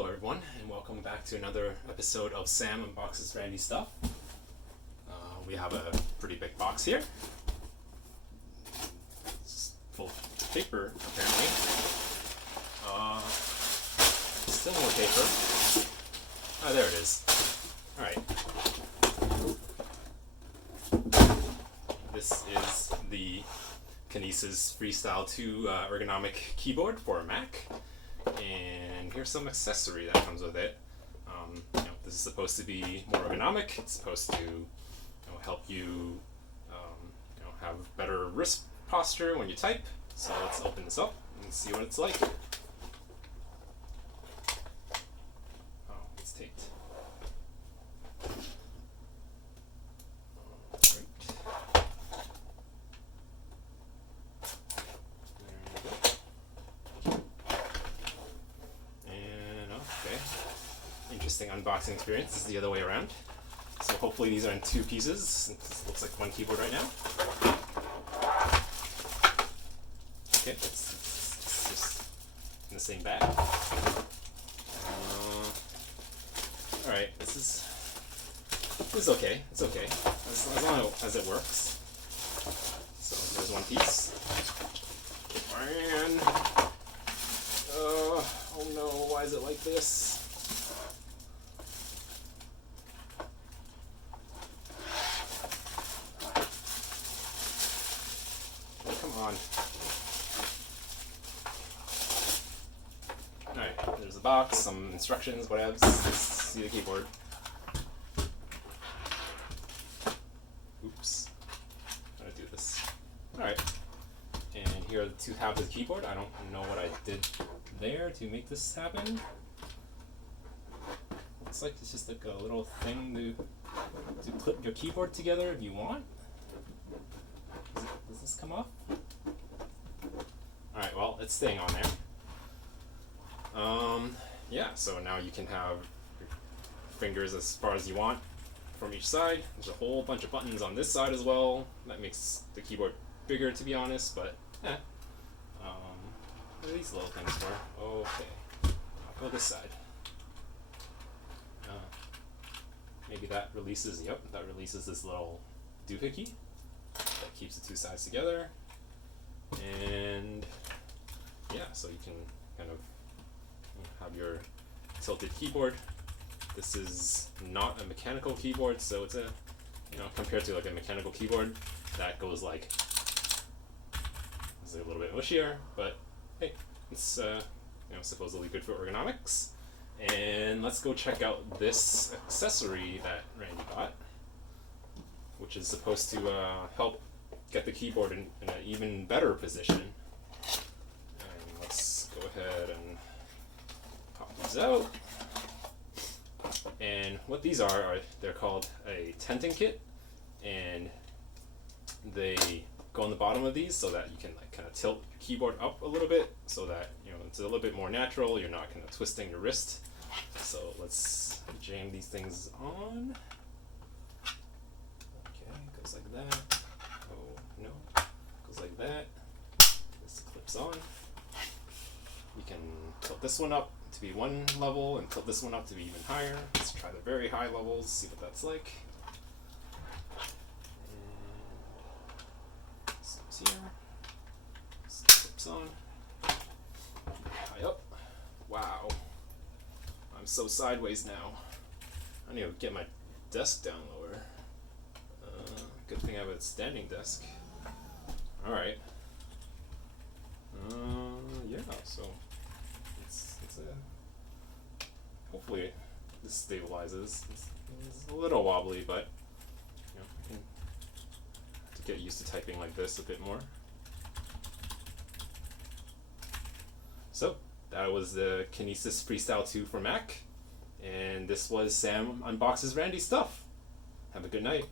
Hello everyone, and welcome back to another episode of Sam Unboxes Randy Stuff. We have a pretty big box here. It's full of paper, apparently. Still more paper. Ah, there it is. Alright. This is the Kinesis Freestyle 2 ergonomic keyboard for a Mac. And here's some accessory that comes with it. This is supposed to be more ergonomic. It's supposed to help you have better wrist posture when you type. So let's open this up and see what it's like. Oh, it's taped. Interesting unboxing experience. This is the other way around. So hopefully these are in two pieces. This looks like one keyboard right now. Okay, it's just in the same bag. Alright, this is okay. It's okay. As long as it works. So there's one piece. And oh no, why is it like this? On. Alright, there's a box, some instructions, whatever. Let's see the keyboard. Oops. How do I do this? Alright. And here are the two halves of the keyboard. I don't know what I did there to make this happen. Looks like it's just like a little thing to clip your keyboard together if you want. Does this come off? Alright, well, it's staying on there. Yeah, so now you can have your fingers as far as you want from each side. There's a whole bunch of buttons on this side as well. That makes the keyboard bigger, to be honest, but what are these little things for? Okay, I'll go this side. Maybe that releases, that releases this little doohickey that keeps the two sides together. And yeah, so you can kind of have your tilted keyboard. This is not a mechanical keyboard, so it's a, compared to like a mechanical keyboard that goes like, it's a little bit mushier, but hey, it's supposedly good for ergonomics. And let's go check out this accessory that Randy got, which is supposed to help get the keyboard in an even better position. And let's go ahead and pop these out. And what these are they're called a tenting kit, and they go on the bottom of these so that you can like kind of tilt your keyboard up a little bit so that it's a little bit more natural. You're not kind of twisting your wrist. So let's jam these things on. Okay, it goes like that. Oh no, goes like that. This clips on. You can tilt this one up to be one level and tilt this one up to be even higher. Let's try the very high levels, see what that's like. And this goes here. This clips on. High up. Wow. I'm so sideways now. I need to get my desk down lower. Good thing I have a standing desk. Alright. Yeah, so it's hopefully this stabilizes. It's a little wobbly, but I can have to get used to typing like this a bit more. So that was the Kinesis Freestyle 2 for Mac, and this was Sam Unboxes Randy Stuff. Have a good night.